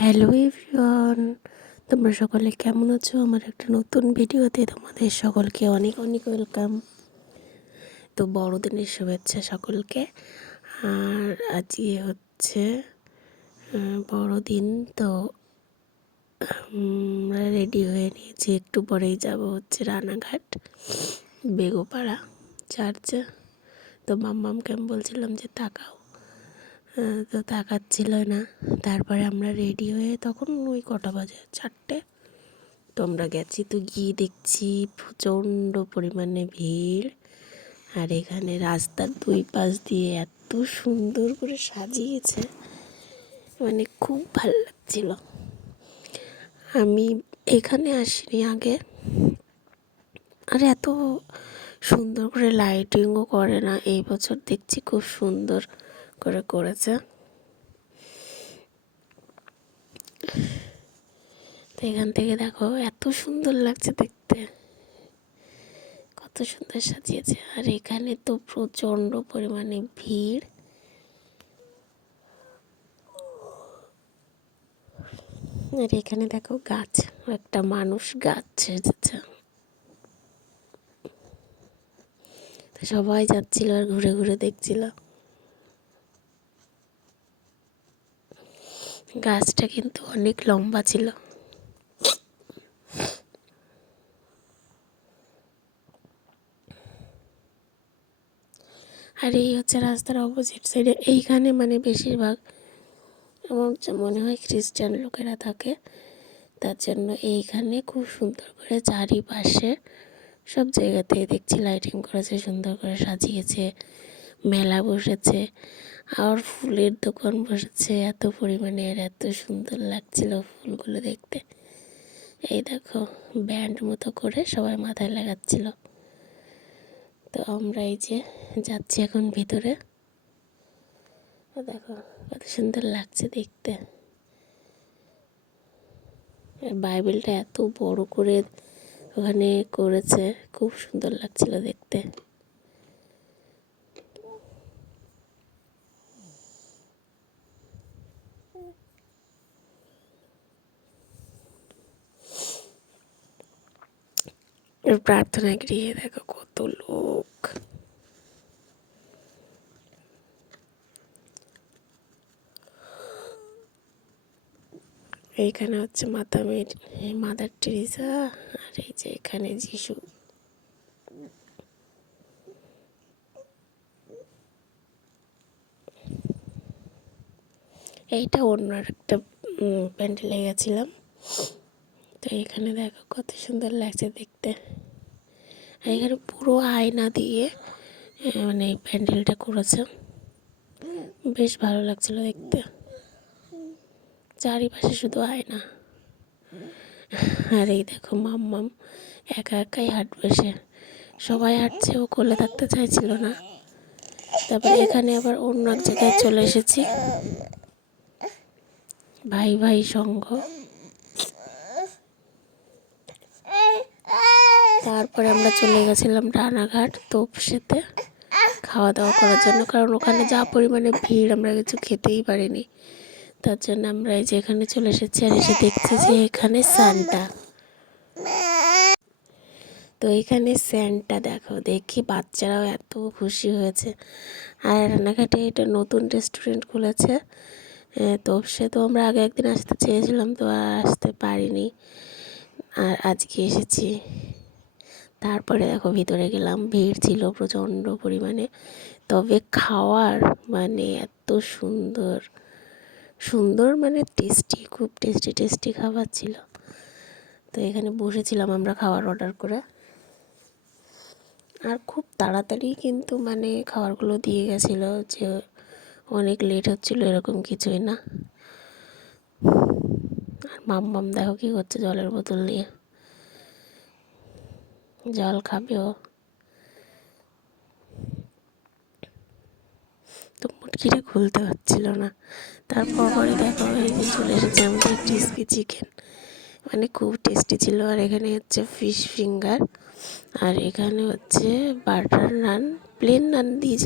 Hello everyone, তোমরা সকলে কেমন আছো? আমার একটা নতুন ভিডিওতে তোমাদের সকলকে অনেক অনেক ওয়েলকাম। তো বড়দিনের শুভেচ্ছা সকলকে। আর আজকে হচ্ছে বড়দিন, তো আমরা রেডি হয়ে নিয়েছি। একটু পরেই যাব হচ্ছে রানাঘাট, বেগোপাড়া, চার্চে। তো মাম্মামকে আমি বলছিলাম যে তাকাও। তো তাকাচ্ছিল না। তারপরে আমরা রেডি হয়ে তখন ওই কটা বাজে? চারটে। তো আমরা গেছি তো গিয়ে দেখছি প্রচণ্ড পরিমাণে ভিড়। আর এখানে রাস্তার দুই পাশ দিয়ে এত সুন্দর করে সাজিয়েছে। মানে খুব ভালো লাগছিল। আমি এখানে আসিনি আগে। আর এত সুন্দর করে লাইটিংও করে না। এই বছর দেখছি খুব সুন্দর। করে করেছে। তো এখান থেকে দেখো, এত সুন্দর লাগছে দেখতে। কত সুন্দর সাজিয়েছে। আর এখানে তো প্রচণ্ড পরিমাণে ভিড়। আর এখানে দেখো গাছ, একটা মানুষ গাছ তো সবাই যাচ্ছিল আর ঘুরে ঘুরে দেখছিল। গাছটা কিন্তু অনেক লম্বা ছিল। আর এই হচ্ছে রাস্তার অপোজিট সাইডে এইখানে মানে বেশিরভাগ আমার মনে হয় খ্রিস্টান লোকেরা থাকে, তার জন্য এইখানে খুব সুন্দর করে চারিপাশে সব জায়গাতেই দেখছি লাইটিং করেছে, সুন্দর করে সাজিয়েছে। মেলা বসেছে আর ফুলের দোকান বসেছে, এত পরিমাণে আর এত সুন্দর লাগছিল ফুলগুলো দেখতে। এই দেখো, ব্যান্ড মতো করে সবাই মাথায় লাগাচ্ছিল। তো আমরা এই যে যাচ্ছি এখন ভিতরে। দেখো, কত সুন্দর লাগছে দেখতে। বাইবেলটা এত বড় করে ওখানে করেছে, খুব সুন্দর লাগছিল দেখতে। প্রার্থনা গৃহে দেখো কত লোক। এইখানে হচ্ছে মাতা মাদার টেরিজা আর এই যে এখানে যিশু। এইটা অন্য একটা প্যান্ডেলে গেছিলাম। তো এখানে দেখো কত সুন্দর লাগছে দেখতে। আর এখানে পুরো আয়না দিয়ে মানে এই প্যান্ডেলটা করেছে। বেশ ভালো লাগছিল দেখতে। চারিপাশে শুধু আয়না। আর এই দেখো মাম্মাম একা একাই হাঁটবে সে। সবাই হাঁটছে, ও কোলে থাকতে চাইছিল না। তারপরে এখানে আবার অন্য এক জায়গায় চলে এসেছি। ভাই ভাই সঙ্গ। তারপরে আমরা চলে গেছিলাম রানাঘাট তোপসেতে খাওয়া দাওয়া করার জন্য। কারণ ওখানে যা পরিমাণে ভিড় আমরা কিছু খেতেই পারিনি। তার জন্য আমরা এই যে এখানে চলে এসেছি আর এসে দেখছি যে এখানে স্যান্টা। তো এখানে স্যান্টা দেখো, দেখি বাচ্চারাও এত খুশি হয়েছে। আর রানাঘাটে এটা নতুন রেস্টুরেন্ট খুলেছে। তো সে তো আমরা আগে একদিন আসতে চেয়েছিলাম, তো আর আসতে পারিনি। আর আজকে এসেছি। তারপরে দেখো ভিতরে গেলাম, ভিড় ছিল প্রচণ্ড পরিমাণে। তবে খাওয়ার মানে এত সুন্দর সুন্দর মানে টেস্টি খুব টেস্টি টেস্টি খাবার ছিল। তো এখানে বসেছিলাম আমরা খাবার অর্ডার করে। আর খুব তাড়াতাড়ি কিন্তু মানে খাবারগুলো দিয়ে গেছিল যে অনেক লেট হচ্ছিল, এরকম কিছুই না। আর মাম্মাম দেখো কী করছে জলের বোতল নিয়ে। জল খাবে ও তো মুটকিটা খুলতে হচ্ছিল না। তারপর পরে দেখো এই যে চলে এসেছে আমাদের ক্রিসপি চিকেন মানে খুব টেস্টি ছিল। আর এখানে হচ্ছে ফিশ ফিঙ্গার আর এখানে হচ্ছে বাটার নান প্লেন নান দিয়েছে।